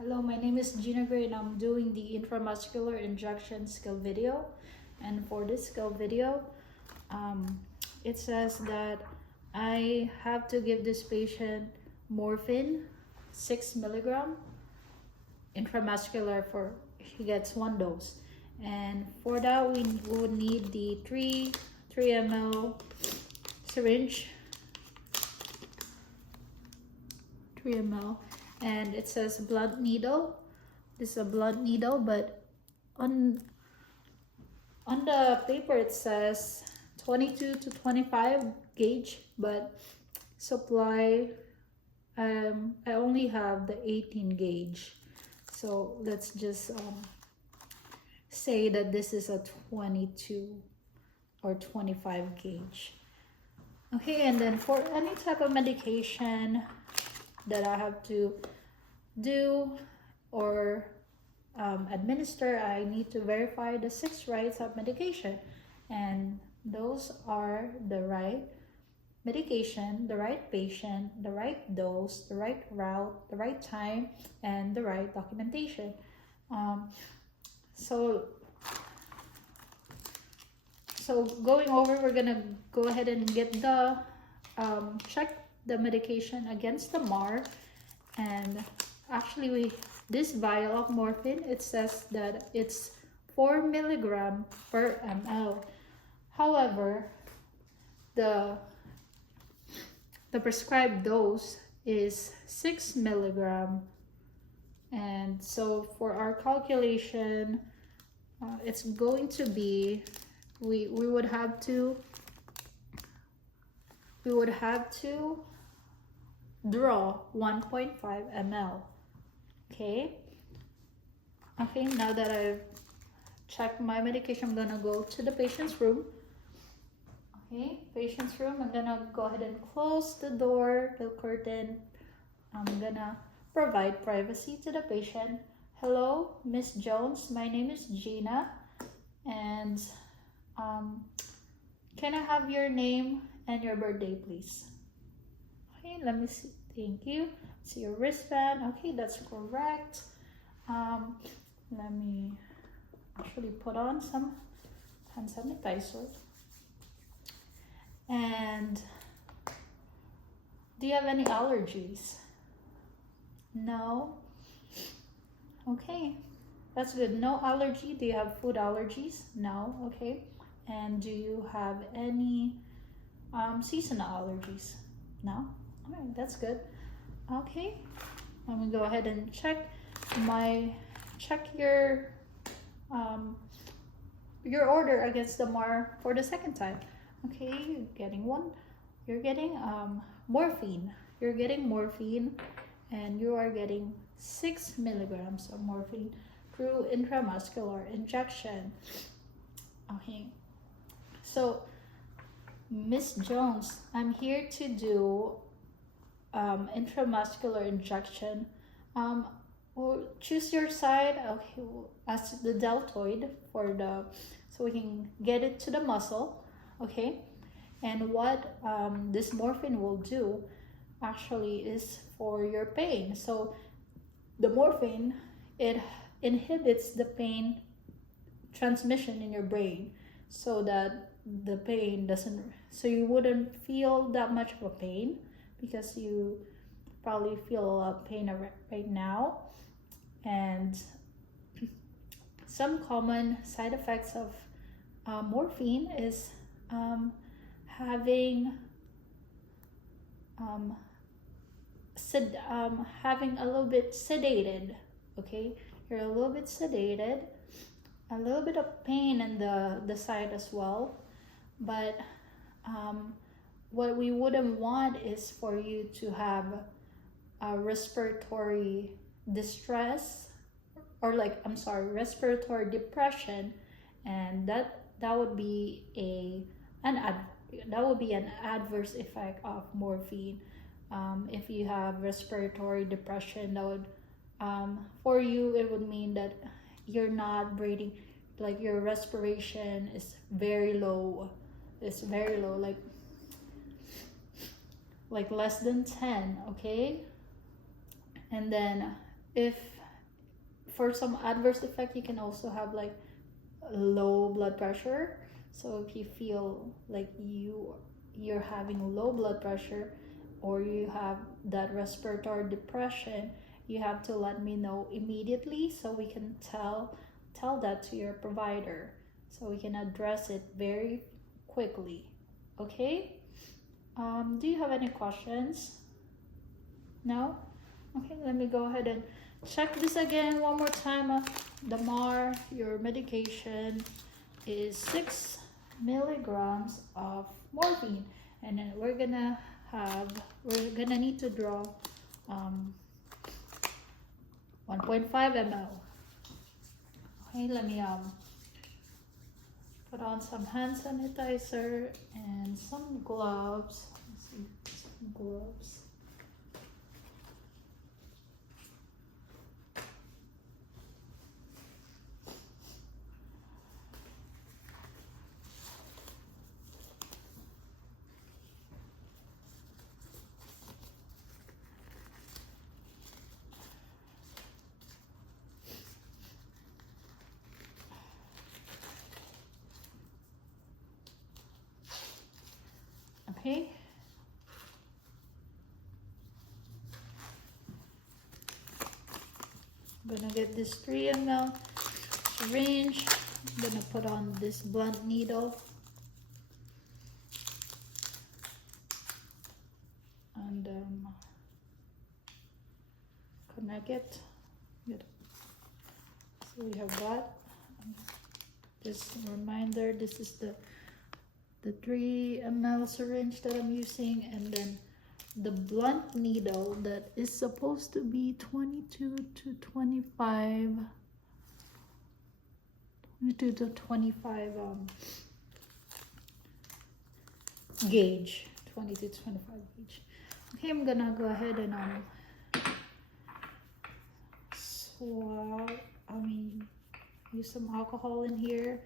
Hello, my name is Gina Gray and I'm doing the intramuscular injection skill video. And for this skill video, it says that I have to give this patient morphine 6 milligram intramuscular for he gets 1 dose. And for that we would need the 3 ml syringe, 3 ml, and it says blunt needle. This is a blunt needle, but on the paper it says 22 to 25 gauge, but supply I only have the 18 gauge, so let's just say that this is a 22 or 25 gauge. Okay, and then for any type of medication that I have to do or administer, I need to verify the 6 rights of medication, and those are the right medication, the right patient, the right dose, the right route, the right time, and the right documentation. So going over, we're gonna go ahead and get the check the medication against the MAR. And actually this vial of morphine, it says that it's 4 milligram per ml. However, the prescribed dose is 6 milligram, and so for our calculation, it's going to be we would have to draw 1.5 ml. Okay, now that I've checked my medication, I'm gonna go to the patient's room. Okay, patient's room, I'm gonna go ahead and close the door, the curtain. I'm gonna provide privacy to the patient. Hello, Miss Jones, my name is Gina, and can I have your name and your birthday, please? Okay, let me see. Thank you. See your wristband. Okay, that's correct. Let me actually put on some hand sanitizer. And do you have any allergies? No? Okay, that's good. No allergy. Do you have food allergies? No? Okay. And do you have any seasonal allergies? No? Alright, that's good. Okay, let me go ahead and check your order against the MAR for the second time. Okay, you're getting morphine. You're getting morphine, and you are getting 6 milligrams of morphine through intramuscular injection. Okay, so Miss Jones, I'm here to do intramuscular injection. We'll choose your side. Okay, as the deltoid so we can get it to the muscle. Okay, and what this morphine will do actually is for your pain. So the morphine, it inhibits the pain transmission in your brain, so that the pain doesn't, so you wouldn't feel that much of a pain, because you probably feel a lot of pain right now. And some common side effects of morphine is having a little bit sedated. Okay, you're a little bit sedated, a little bit of pain in the side as well. But what we wouldn't want is for you to have a respiratory distress, or respiratory depression, and that would be an adverse effect of morphine. If you have respiratory depression, that would for you, it would mean that you're not breathing, like your respiration is very low. It's very low, like less than 10. Okay, and then if for some adverse effect, you can also have like low blood pressure. So if you feel like you're having low blood pressure, or you have that respiratory depression, you have to let me know immediately so we can tell that to your provider, so we can address it very quickly. Okay? Do you have any questions? No? Okay, let me go ahead and check this again one more time. The MAR, your medication is 6 milligrams of morphine, and then we're gonna need to draw 1.5 ml. Okay, let me put on some hand sanitizer and some gloves. Let's see, some gloves. Okay. I'm gonna get this 3 ml syringe. I'm gonna put on this blunt needle. And connect it. Good. So we have that. Just a reminder, this is the 3 ml syringe that I'm using, and then the blunt needle that is supposed to be 22 to 25 gauge, 20 to 25 gauge. Okay, I'm gonna go ahead and use some alcohol in here.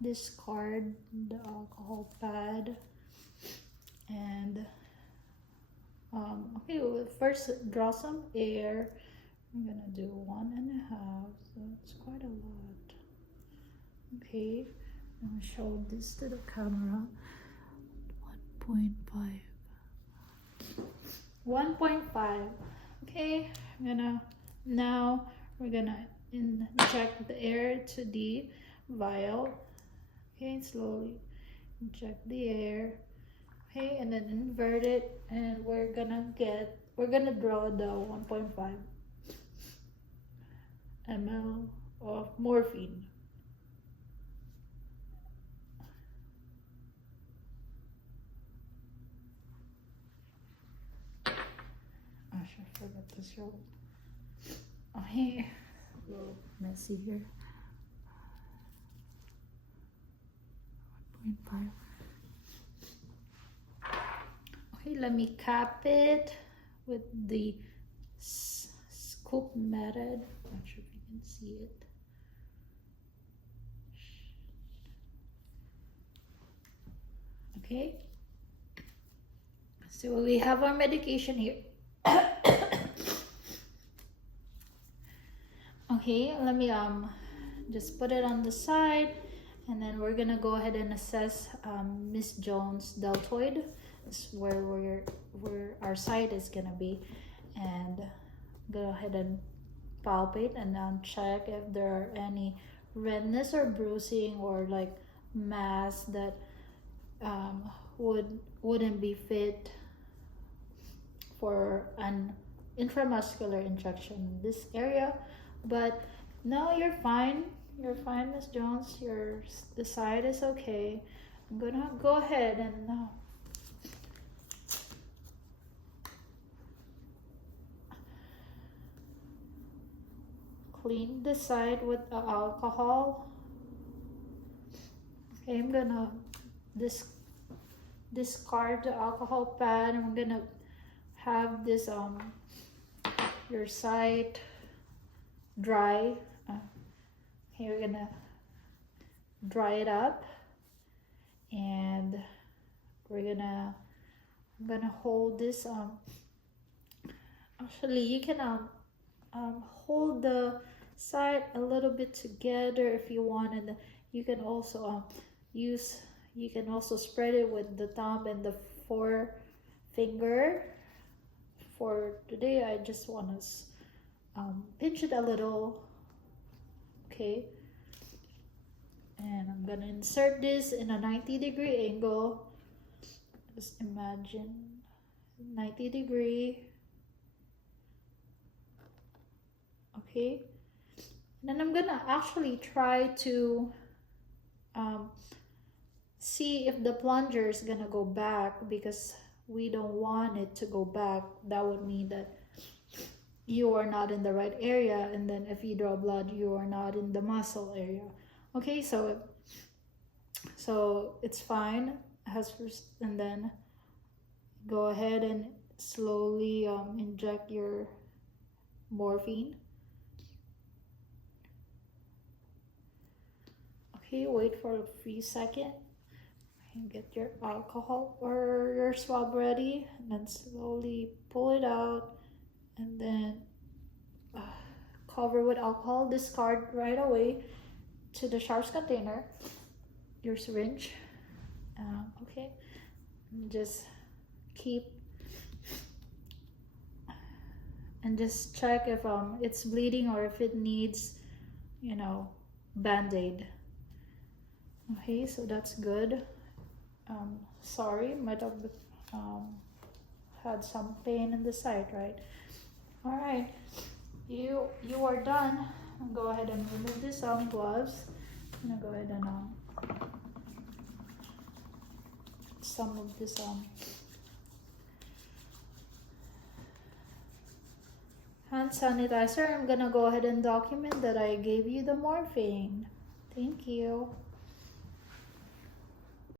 Discard the alcohol pad, and okay, we'll first draw some air. I'm gonna do 1.5, so it's quite a lot. Okay, I'm gonna show this to the camera. 1.5. 1.5. Okay, now we're gonna inject the air to the vial. Okay, slowly inject the air. Okay, and then invert it, and we're gonna draw the 1.5 ml of morphine. I should forget to show. Okay, a little messy here. 1.5. Okay, let me cap it with the scoop method. Not sure if you can see it. Okay, so we have our medication here. Okay, let me just put it on the side, and then we're gonna go ahead and assess Miss Jones' deltoid. That's where our site is gonna be, and go ahead and palpate and check if there are any redness or bruising or like mass that wouldn't be fit for an intramuscular injection in this area. But no, you're fine, Miss Jones. The side is okay. I'm gonna go ahead and clean the side with the alcohol. Okay, I'm gonna discard the alcohol pad, and I'm gonna have this your side dry. Okay, we're gonna dry it up, and I'm gonna hold this actually you can hold the side a little bit together if you want, and you can also you can also spread it with the thumb and the forefinger. For today, I just want to pinch it a little, okay? And I'm gonna insert this in a 90-degree angle. Just imagine 90-degree. Okay, and then I'm gonna actually try to see if the plunger is gonna go back, because we don't want it to go back. That would mean that you are not in the right area, and then if you draw blood, you are not in the muscle area. Okay, so it's fine. And then go ahead and slowly inject your morphine. Okay, wait for a few seconds and get your alcohol or your swab ready, and then slowly pull it out, and then cover with alcohol. Discard right away to the sharps container your syringe. Okay, and just keep and just check if it's bleeding or if it needs, you know, band-aid. Okay, so that's good. Sorry, might have had some pain in the side, right? All right, you are done. Go ahead and remove this gloves. I'm gonna go ahead and some of this hand sanitizer. I'm gonna go ahead and document that I gave you the morphine. Thank you.